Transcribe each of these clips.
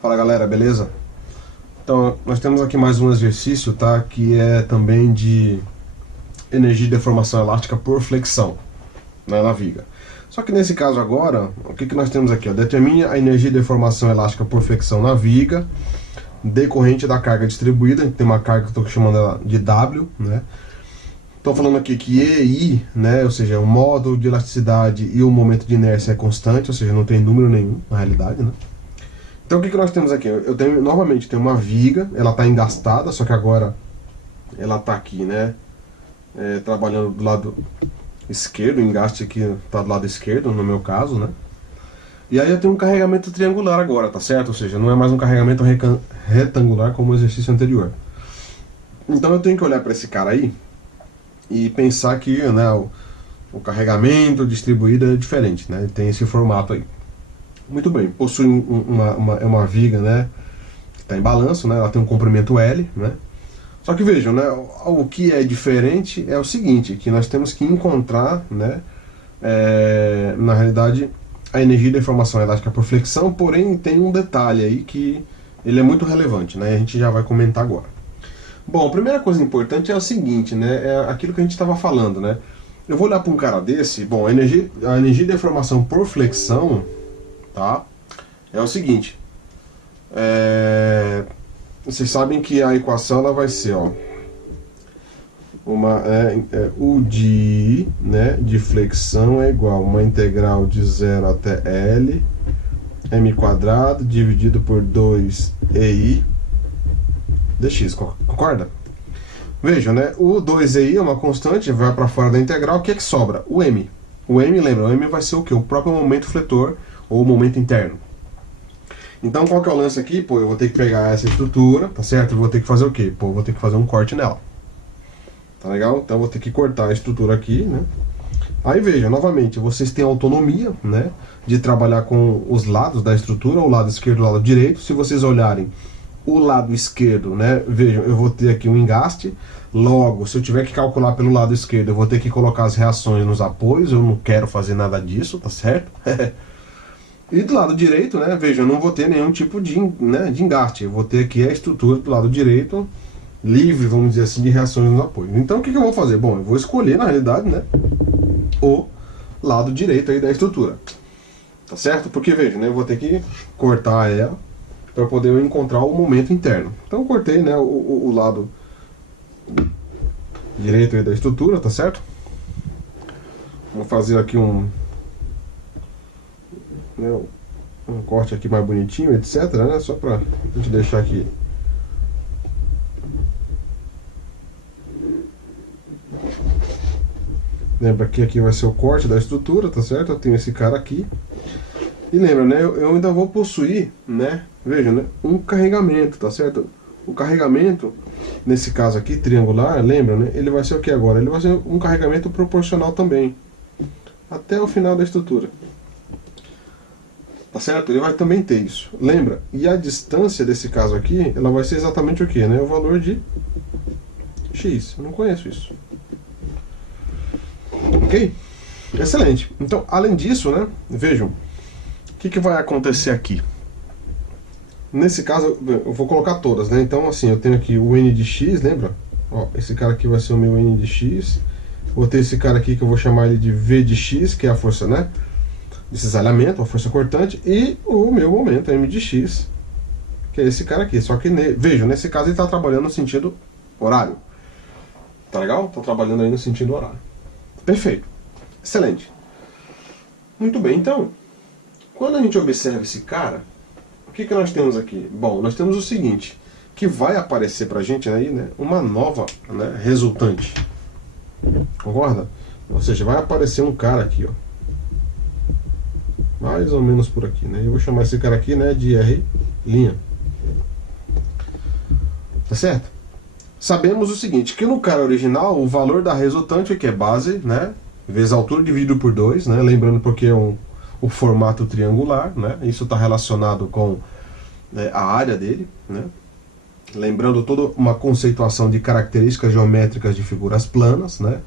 Fala galera, beleza? Então, nós temos aqui mais um exercício, tá? Que é também de energia de deformação elástica por flexão, né, na viga. Só que nesse caso agora, o que nós temos aqui? Ó? Determine a energia de deformação elástica por flexão na viga, decorrente da carga distribuída. A gente tem uma carga que eu estou chamando ela de W, né? Estou falando aqui que EI, né, ou seja, o módulo de elasticidade e o momento de inércia é constante, ou seja, não tem número nenhum na realidade, né? Então o que nós temos aqui? Eu tenho, novamente, tem uma viga, ela está engastada, só que agora ela está aqui, né? Trabalhando do lado esquerdo, o engaste aqui está do lado esquerdo, no meu caso, né? E aí eu tenho um carregamento triangular agora, tá certo? Ou seja, não é mais um carregamento retangular como o exercício anterior. Então eu tenho que olhar para esse cara aí e pensar que, né, o carregamento distribuído é diferente, né? Ele tem esse formato aí. Muito bem, possui uma viga, né, que está em balanço, né, ela tem um comprimento L, né. Só que vejam, né, o que é diferente é o seguinte, que nós temos que encontrar, né, na realidade, a energia de deformação elástica por flexão, porém tem um detalhe aí que ele é muito relevante, né, a gente já vai comentar agora. Bom, a primeira coisa importante é o seguinte, né, é aquilo que a gente estava falando, né. Eu vou olhar para um cara desse, bom, a energia de deformação por flexão, tá? É o seguinte, vocês sabem que a equação ela vai ser, ó, U de I, né, de flexão é igual a uma integral de 0 até L m quadrado dividido por 2EI dx, concorda? Vejam, né, o 2EI é uma constante, vai para fora da integral, o que é que sobra? O m. O m, lembra, o m vai ser o que? O próprio momento fletor, ou momento interno. Então qual que é o lance aqui? Pô, eu vou ter que pegar essa estrutura, tá certo? Eu vou ter que fazer o quê? Pô, eu vou ter que fazer um corte nela. Tá legal? Então eu vou ter que cortar a estrutura aqui, né? Aí veja, novamente, vocês têm autonomia, né, de trabalhar com os lados da estrutura, o lado esquerdo e o lado direito. Se vocês olharem o lado esquerdo, né, vejam, eu vou ter aqui um engaste. Logo, se eu tiver que calcular pelo lado esquerdo, eu vou ter que colocar as reações nos apoios. Eu não quero fazer nada disso, tá certo? E do lado direito, né, veja, eu não vou ter nenhum tipo de engaste. Eu vou ter aqui a estrutura do lado direito, livre, vamos dizer assim, de reações nos apoios. Então o que eu vou fazer? Bom, eu vou escolher, na realidade, né, o lado direito aí da estrutura. Tá certo? Porque, veja, né, eu vou ter que cortar ela para poder encontrar o momento interno. Então eu cortei, né, o lado direito aí da estrutura, tá certo? Vou fazer aqui um corte aqui mais bonitinho, etc, né, só pra gente deixar aqui lembra que aqui vai ser o corte da estrutura, tá certo? Eu tenho esse cara aqui e lembra, né, eu ainda vou possuir, né, veja, né, um carregamento, tá certo? O carregamento, nesse caso aqui, triangular, lembra, né, ele vai ser o que agora? Ele vai ser um carregamento proporcional também, até o final da estrutura. Tá certo? Ele vai também ter isso. Lembra? E a distância desse caso aqui, ela vai ser exatamente o que, né? O valor de x. Eu não conheço isso. Ok? Excelente. Então, além disso, né? Vejam, o que vai acontecer aqui? Nesse caso, eu vou colocar todas, né? Então, assim, eu tenho aqui o n de x, lembra? Ó, esse cara aqui vai ser o meu n de x. Vou ter esse cara aqui que eu vou chamar ele de v de x, que é a força, né, de cisalhamento, a força cortante, e o meu momento, m de x, que é esse cara aqui. Só que, vejam, nesse caso ele está trabalhando no sentido horário. Tá legal? Está trabalhando aí no sentido horário. Perfeito. Excelente. Muito bem, então, quando a gente observa esse cara, o que nós temos aqui? Bom, nós temos o seguinte, que vai aparecer pra gente aí, né, uma nova, né, resultante. Concorda? Ou seja, vai aparecer um cara aqui, ó, mais ou menos por aqui, né? Eu vou chamar esse cara aqui, né, de R'. Tá certo? Sabemos o seguinte, que no cara original, o valor da resultante, que é base, né, vezes a altura dividido por 2, né? Lembrando porque é o formato triangular, né? Isso está relacionado com, né, a área dele, né? Lembrando toda uma conceituação de características geométricas de figuras planas, né?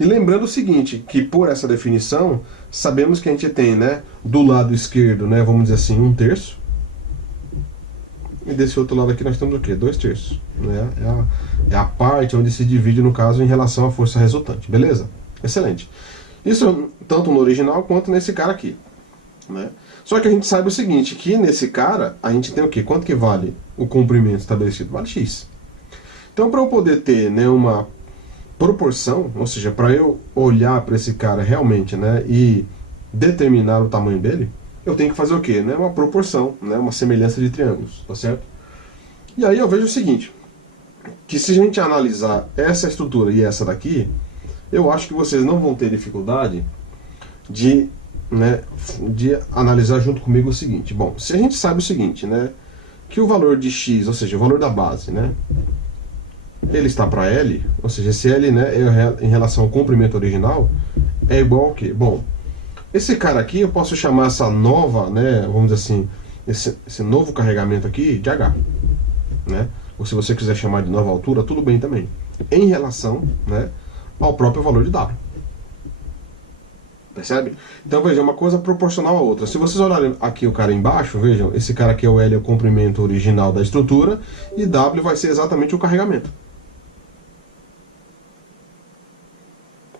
E lembrando o seguinte, que por essa definição, sabemos que a gente tem, né, do lado esquerdo, né, vamos dizer assim, 1/3, e desse outro lado aqui nós temos o quê? 2/3. Né? É a parte onde se divide, no caso, em relação à força resultante. Beleza? Excelente. Isso tanto no original quanto nesse cara aqui. Né? Só que a gente sabe o seguinte, que nesse cara a gente tem o quê? Quanto que vale o comprimento estabelecido? Vale x. Então, para eu poder ter, né, uma proporção, ou seja, para eu olhar para esse cara realmente, né, e determinar o tamanho dele, eu tenho que fazer o quê? Né? Uma proporção, né, uma semelhança de triângulos, tá certo? E aí eu vejo o seguinte, que se a gente analisar essa estrutura e essa daqui, eu acho que vocês não vão ter dificuldade de, né, de analisar junto comigo o seguinte. Bom, se a gente sabe o seguinte, né, que o valor de x, ou seja, o valor da base, né, ele está para L, ou seja, esse L, né, em relação ao comprimento original, é igual ao quê? Bom, esse cara aqui eu posso chamar essa nova, né, vamos dizer assim, esse novo carregamento aqui de H, né? Ou se você quiser chamar de nova altura, tudo bem também, em relação, né, ao próprio valor de W. Percebe? Então veja, uma coisa proporcional à outra. Se vocês olharem aqui o cara embaixo, vejam, esse cara aqui é o L, é o comprimento original da estrutura, e W vai ser exatamente o carregamento.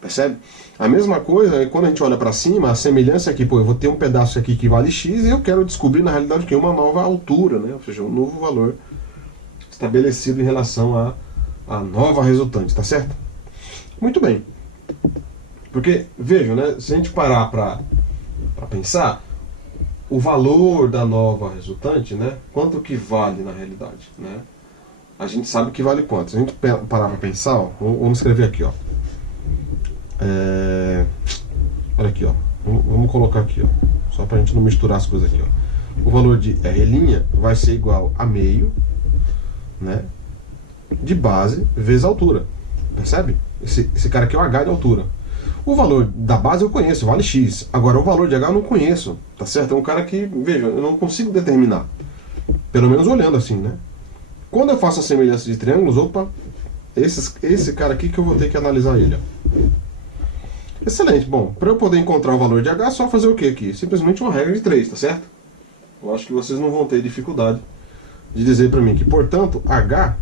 Percebe? A mesma coisa, quando a gente olha para cima, a semelhança é que, pô, eu vou ter um pedaço aqui que vale x e eu quero descobrir na realidade o que? Uma nova altura, né? Ou seja, um novo valor estabelecido em relação à nova resultante, tá certo? Muito bem. Porque, vejam, né? Se a gente parar para pensar, o valor da nova resultante, né? Quanto que vale na realidade, né? A gente sabe que vale quanto. Se a gente parar para pensar, ó, vamos escrever aqui, ó. Olha aqui, ó. Vamos colocar aqui, ó. Só para a gente não misturar as coisas aqui, ó. O valor de R' vai ser igual a meio, né, de base vezes a altura. Percebe? Esse cara aqui é o H de altura. O valor da base eu conheço, vale x. Agora o valor de H eu não conheço, tá certo? É um cara que, veja, eu não consigo determinar. Pelo menos olhando assim, né? Quando eu faço a semelhança de triângulos, opa, esse cara aqui que eu vou ter que analisar ele, ó. Excelente. Bom, para eu poder encontrar o valor de H, é só fazer o que aqui? Simplesmente uma regra de 3, tá certo? Eu acho que vocês não vão ter dificuldade de dizer para mim que, portanto, H,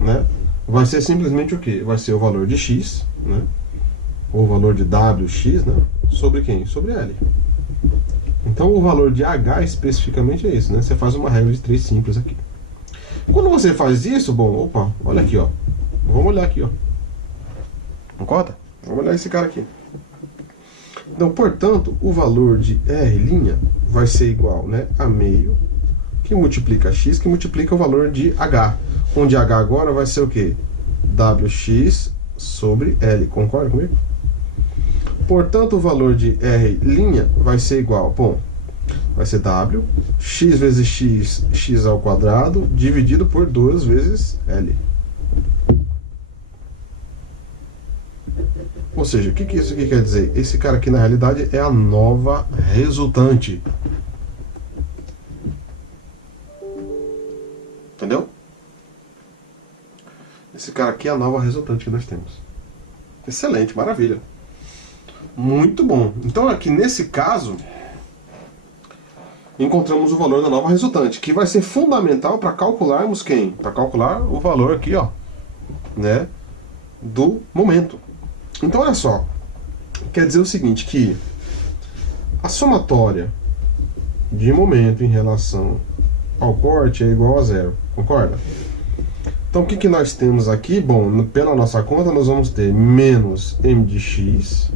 né, vai ser simplesmente o que? Vai ser o valor de x, né, ou o valor de WX, né, sobre quem? Sobre L. Então o valor de H especificamente é esse, né? Você faz uma regra de 3 simples aqui. Quando você faz isso, bom, opa, olha aqui, ó. Vamos olhar aqui, ó. Concorda? Vamos olhar esse cara aqui. Então, portanto, o valor de R' vai ser igual, né, a meio, que multiplica x, que multiplica o valor de H. Onde H agora vai ser o quê? WX sobre L. Concorda comigo? Portanto, o valor de R' vai ser igual, bom, vai ser W, x vezes x, x ao quadrado, dividido por 2 vezes L. Ou seja, o que isso aqui quer dizer? Esse cara aqui na realidade é a nova resultante. Entendeu? Esse cara aqui é a nova resultante que nós temos. Excelente, maravilha. Muito bom. Então aqui nesse caso, encontramos o valor da nova resultante, que vai ser fundamental para calcularmos quem? Para calcular o valor aqui, ó, né, do momento. Então olha só, quer dizer o seguinte, que a somatória de momento em relação ao corte é igual a 0, concorda? Então o que nós temos aqui? Bom, pela nossa conta nós vamos ter menos m de x,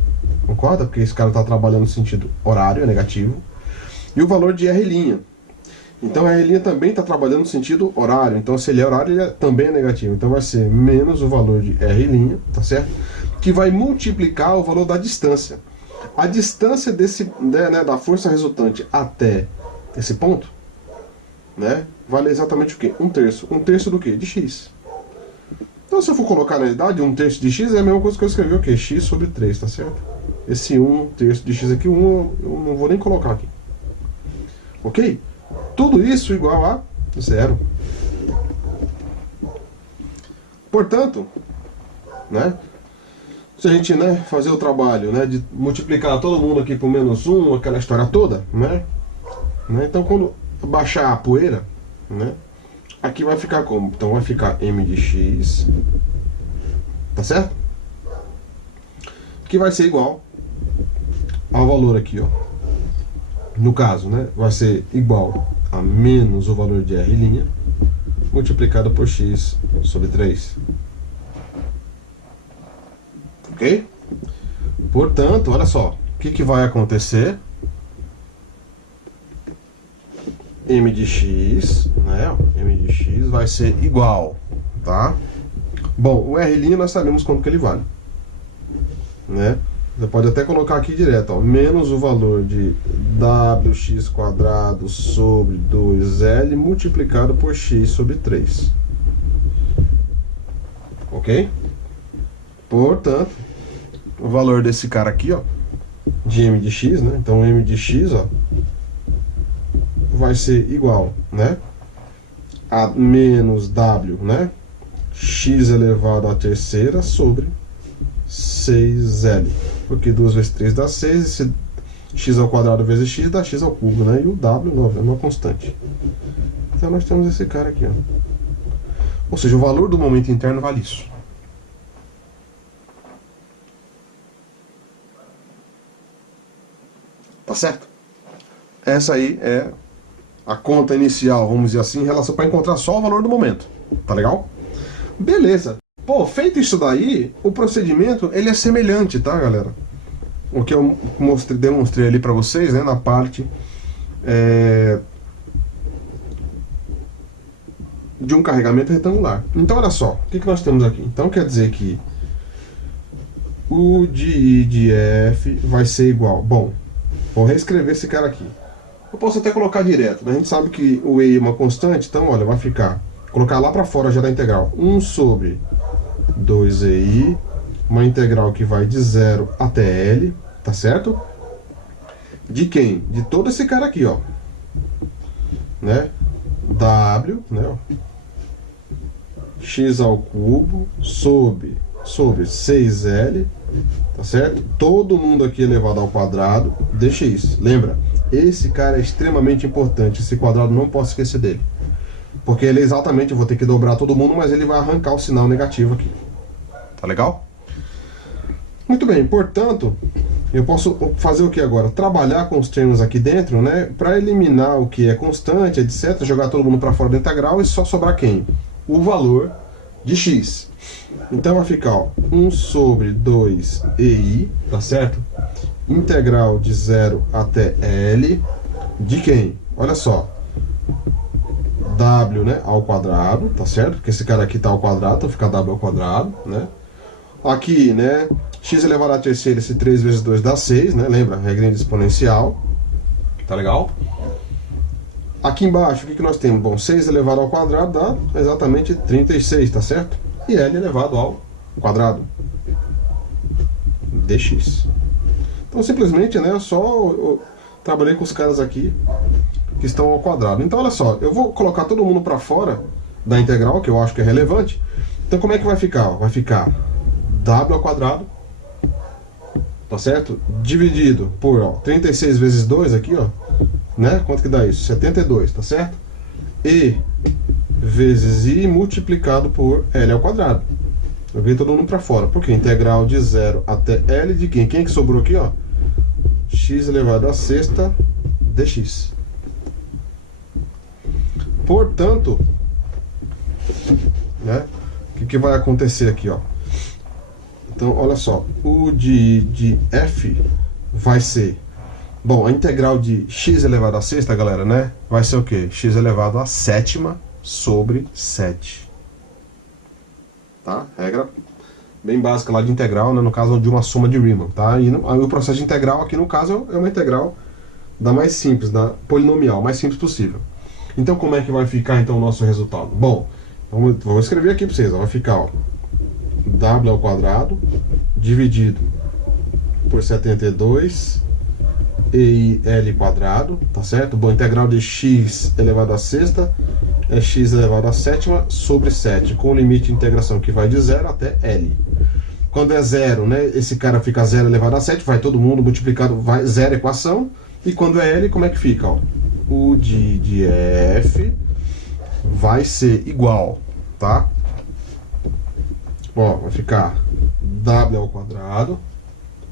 concorda? Porque esse cara está trabalhando no sentido horário, é negativo, e o valor de R'. Então R' também está trabalhando no sentido horário, então se ele é horário ele também é negativo, então vai ser menos o valor de R', tá certo? Que vai multiplicar o valor da distância. A distância né, da força resultante até esse ponto, né, vale exatamente o quê? 1/3. 1/3 do quê? De x. Então se eu for colocar na realidade 1/3 de x é a mesma coisa que eu escrevi o quê? X sobre 3, tá certo? Esse 1/3 de x aqui, eu não vou nem colocar aqui. Ok? Tudo isso igual a 0. Portanto, né, se a gente, né, fazer o trabalho, né, de multiplicar todo mundo aqui por -1, aquela história toda, né, então quando baixar a poeira, né, Aqui vai ficar como? Então vai ficar m de x, tá certo? Que vai ser igual ao valor aqui, ó. No caso, né, vai ser igual a menos o valor de r' multiplicado por x sobre 3. Ok? Portanto, olha só, o que vai acontecer? M de x, né? M de x vai ser igual, tá? Bom, o r' nós sabemos quanto que ele vale, né? Você pode até colocar aqui direto, ó, menos o valor de wx² sobre 2l multiplicado por x sobre 3. Ok? Portanto, o valor desse cara aqui, ó, de m de x, né? Então m de x, ó, vai ser igual, né, a menos w, né, x elevado à terceira sobre 6l. Porque 2 vezes 3 dá 6, esse x ao quadrado vezes x dá x ao cubo, né? E o w é uma constante. Então nós temos esse cara aqui, ó. Ou seja, o valor do momento interno vale isso. Tá certo? Essa aí é a conta inicial, vamos dizer assim, em relação para encontrar só o valor do momento. Tá legal? Beleza. Pô, feito isso daí, o procedimento ele é semelhante, tá, galera? O que eu demonstrei ali para vocês, né, na parte de um carregamento retangular. Então, olha só, o que nós temos aqui? Então, quer dizer que o de I de F vai ser igual. Bom, vou reescrever esse cara aqui. Eu posso até colocar direto, né? A gente sabe que o E é uma constante, então, olha, vai ficar... Colocar lá para fora já da integral. 1 sobre 2EI, uma integral que vai de 0 até L, tá certo? De quem? De todo esse cara aqui, ó. Né? W, né? X ao cubo sobre 6L, tá certo? Todo mundo aqui elevado ao quadrado, deixa isso. Lembra, esse cara é extremamente importante, esse quadrado não posso esquecer dele. Porque ele é exatamente, eu vou ter que dobrar todo mundo, mas ele vai arrancar o sinal negativo aqui. Tá legal? Muito bem, portanto, eu posso fazer o que agora? Trabalhar com os termos aqui dentro, né? Para eliminar o que é constante, etc. Jogar todo mundo para fora da integral e só sobrar quem? O valor de x. Então vai ficar, ó, 1 sobre 2EI, tá certo? Integral de 0 até L, de quem? Olha só. W, né, ao quadrado, tá certo? Porque esse cara aqui tá ao quadrado, então fica W ao quadrado, né? Aqui, né, x elevado à terceira, esse 3 vezes 2 dá 6, né? Lembra? Regrinha de exponencial. Tá legal? Aqui embaixo, o que nós temos? Bom, 6 elevado ao quadrado dá exatamente 36, tá certo? E L elevado ao quadrado. Dx. Então, simplesmente, né, eu só trabalhei com os caras aqui que estão ao quadrado. Então, olha só, eu vou colocar todo mundo para fora da integral, que eu acho que é relevante. Então, como é que vai ficar? Vai ficar w ao quadrado, tá certo? Dividido por, ó, 36 vezes 2 aqui, ó, né? Quanto que dá isso? 72, tá certo? E vezes I multiplicado por L ao quadrado. Eu vi todo mundo para fora. Por quê? Integral de 0 até L de quem? Quem que sobrou aqui, ó? X elevado à sexta dx. Portanto, né, o que vai acontecer aqui, ó? Então, olha só, o de f vai ser, bom, a integral de x elevado à sexta, galera, né, vai ser o quê? X elevado à sétima sobre 7. Tá? Regra bem básica lá de integral, né, no caso de uma soma de Riemann, tá? E aí o processo de integral aqui, no caso, é uma integral da mais simples, da polinomial, mais simples possível. Então, como é que vai ficar, então, o nosso resultado? Bom, vou escrever aqui para vocês, ó, vai ficar, ó, w ao quadrado dividido por 72 e L quadrado, tá certo? Bom, integral de x elevado à sexta é x elevado à sétima sobre 7, com o limite de integração que vai de 0 até L. Quando é 0, né, esse cara fica 0 elevado a 7, vai todo mundo multiplicado, vai 0 equação. E quando é L, como é que fica? Ó? O de F vai ser igual, tá? Ó, vai ficar W ao quadrado,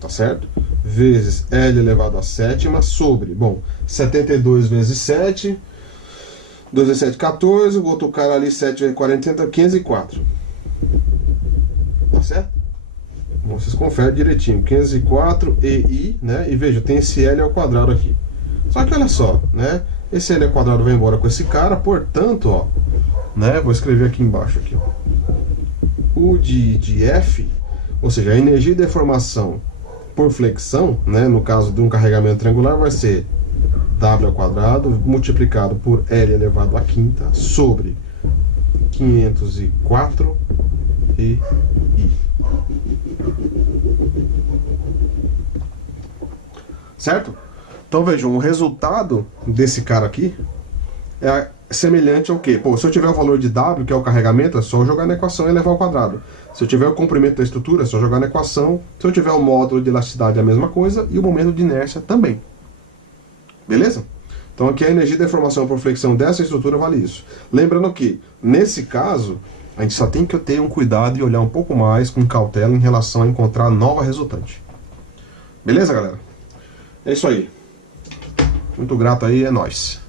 tá certo? Vezes L elevado à sétima sobre, bom, 72 vezes 7, 2 vezes 7, 14, o outro cara ali, 7 vezes 40, 504. Tá certo? Bom, vocês conferem direitinho, 504 EI, né? E veja, tem esse L ao quadrado aqui. Só que olha só, né? Esse L ao quadrado vai embora com esse cara, portanto, ó, né? Vou escrever aqui embaixo, aqui, ó. O de F, ou seja, a energia de deformação por flexão, né? No caso de um carregamento triangular, vai ser W ao quadrado multiplicado por L elevado à quinta sobre 504 EI. Certo? Então vejam, o resultado desse cara aqui é semelhante ao quê? Pô, se eu tiver o valor de W, que é o carregamento, é só jogar na equação e elevar ao quadrado. Se eu tiver o comprimento da estrutura, é só jogar na equação. Se eu tiver o módulo de elasticidade, é a mesma coisa. E o momento de inércia também. Beleza? Então aqui a energia de deformação por flexão dessa estrutura vale isso. Lembrando que, nesse caso, a gente só tem que ter um cuidado e olhar um pouco mais com cautela em relação a encontrar a nova resultante. Beleza, galera? É isso aí. Muito grato aí, é nóis.